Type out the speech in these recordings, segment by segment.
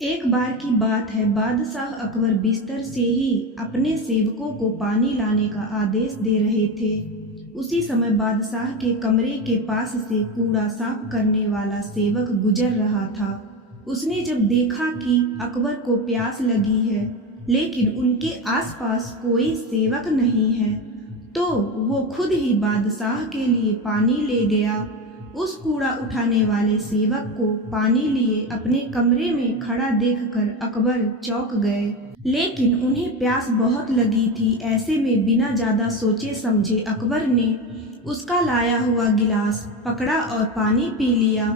एक बार की बात है, बादशाह अकबर बिस्तर से ही अपने सेवकों को पानी लाने का आदेश दे रहे थे। उसी समय बादशाह के कमरे के पास से कूड़ा साफ करने वाला सेवक गुजर रहा था। उसने जब देखा कि अकबर को प्यास लगी है लेकिन उनके आसपास कोई सेवक नहीं है, तो वो खुद ही बादशाह के लिए पानी ले गया। उस कूड़ा उठाने वाले सेवक को पानी लिए अपने कमरे में खड़ा देखकर अकबर चौंक गए, लेकिन उन्हें प्यास बहुत लगी थी। ऐसे में बिना ज्यादा सोचे समझे अकबर ने उसका लाया हुआ गिलास पकड़ा और पानी पी लिया।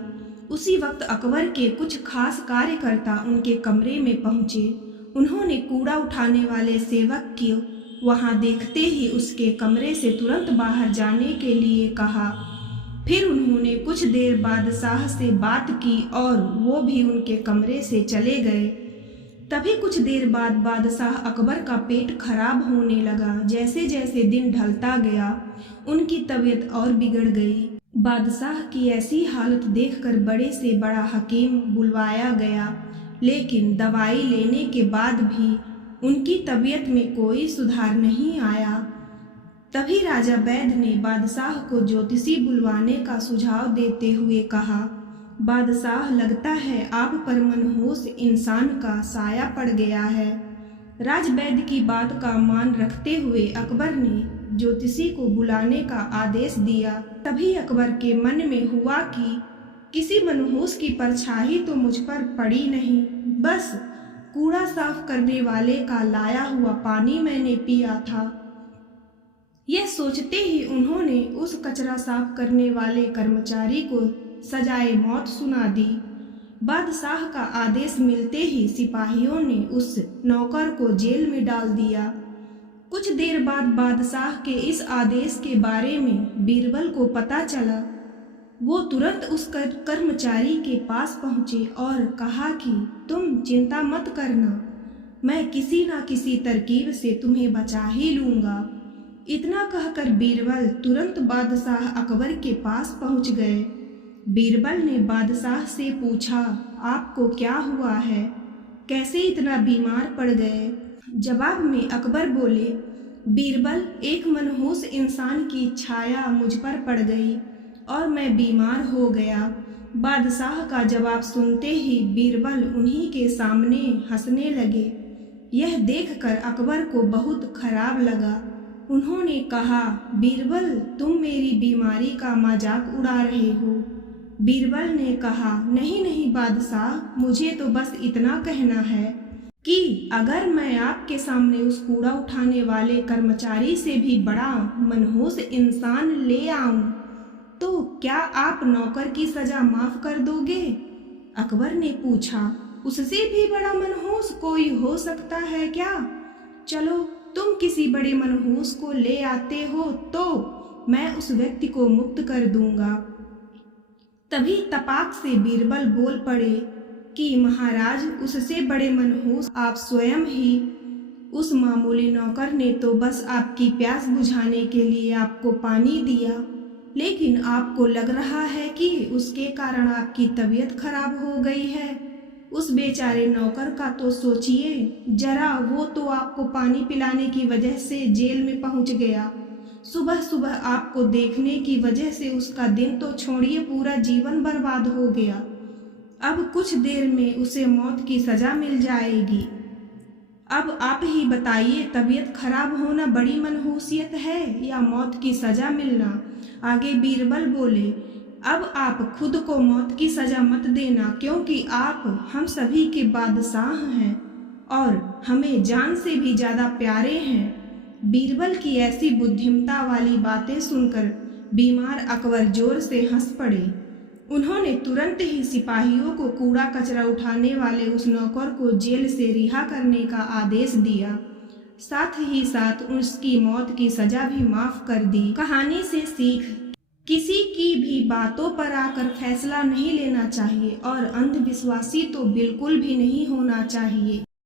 उसी वक्त अकबर के कुछ खास कार्यकर्ता उनके कमरे में पहुंचे। उन्होंने कूड़ा उठाने वाले सेवक को वहां देखते ही उसके कमरे से तुरंत बाहर जाने के लिए कहा। फिर उन्होंने कुछ देर बादशाह से बात की और वो भी उनके कमरे से चले गए। तभी कुछ देर बाद बादशाह अकबर का पेट खराब होने लगा। जैसे जैसे दिन ढलता गया उनकी तबीयत और बिगड़ गई। बादशाह की ऐसी हालत देखकर बड़े से बड़ा हकीम बुलवाया गया, लेकिन दवाई लेने के बाद भी उनकी तबीयत में कोई सुधार नहीं आया। तभी राजा वैद्य ने बादशाह को ज्योतिषी बुलवाने का सुझाव देते हुए कहा, बादशाह, लगता है आप पर मनहूस इंसान का साया पड़ गया है। राजवैद्य की बात का मान रखते हुए अकबर ने ज्योतिषी को बुलाने का आदेश दिया। तभी अकबर के मन में हुआ कि किसी मनहूस की परछाई तो मुझ पर पड़ी नहीं, बस कूड़ा साफ करने वाले का लाया हुआ पानी मैंने पिया था। यह सोचते ही उन्होंने उस कचरा साफ करने वाले कर्मचारी को सजाए मौत सुना दी। बादशाह का आदेश मिलते ही सिपाहियों ने उस नौकर को जेल में डाल दिया। कुछ देर बाद बादशाह के इस आदेश के बारे में बीरबल को पता चला। वो तुरंत उस कर्मचारी के पास पहुंचे और कहा कि तुम चिंता मत करना, मैं किसी न किसी तरकीब से तुम्हें बचा ही लूंगा। इतना कहकर बीरबल तुरंत बादशाह अकबर के पास पहुंच गए। बीरबल ने बादशाह से पूछा, आपको क्या हुआ है, कैसे इतना बीमार पड़ गए? जवाब में अकबर बोले, बीरबल, एक मनहूस इंसान की छाया मुझ पर पड़ गई और मैं बीमार हो गया। बादशाह का जवाब सुनते ही बीरबल उन्हीं के सामने हंसने लगे। यह देखकर अकबर को बहुत खराब लगा। उन्होंने कहा, बीरबल, तुम मेरी बीमारी का मजाक उड़ा रहे हो। बीरबल ने कहा, नहीं नहीं बादशाह, मुझे तो बस इतना कहना है कि अगर मैं आपके सामने उस कूड़ा उठाने वाले कर्मचारी से भी बड़ा मनहूस इंसान ले आऊं, तो क्या आप नौकर की सजा माफ कर दोगे? अकबर ने पूछा, उससे भी बड़ा मनहूस कोई हो सकता है क्या? चलो, तुम किसी बड़े मनहूस को ले आते हो तो मैं उस व्यक्ति को मुक्त कर दूंगा। तभी तपाक से बीरबल बोल पड़े कि महाराज, उससे बड़े मनहूस आप स्वयं ही। उस मामूली नौकर ने तो बस आपकी प्यास बुझाने के लिए आपको पानी दिया, लेकिन आपको लग रहा है कि उसके कारण आपकी तबीयत खराब हो गई है। उस बेचारे नौकर का तो सोचिए जरा, वो तो आपको पानी पिलाने की वजह से जेल में पहुंच गया। सुबह सुबह आपको देखने की वजह से उसका दिन तो छोड़िए, पूरा जीवन बर्बाद हो गया। अब कुछ देर में उसे मौत की सजा मिल जाएगी। अब आप ही बताइए, तबीयत खराब होना बड़ी मनहूसियत है या मौत की सजा मिलना? आगे बीरबल बोले, अब आप खुद को मौत की सजा मत देना, क्योंकि आप हम सभी के बादशाह हैं और हमें जान से भी ज्यादा प्यारे हैं। बीरबल की ऐसी बुद्धिमता वाली बातें सुनकर बीमार अकबर जोर से हंस पड़े। उन्होंने तुरंत ही सिपाहियों को कूड़ा कचरा उठाने वाले उस नौकर को जेल से रिहा करने का आदेश दिया। साथ ही साथ उसकी मौत की सजा भी माफ कर दी। कहानी से सीख, किसी की भी बातों पर आकर फैसला नहीं लेना चाहिए और अंधविश्वासी तो बिल्कुल भी नहीं होना चाहिए।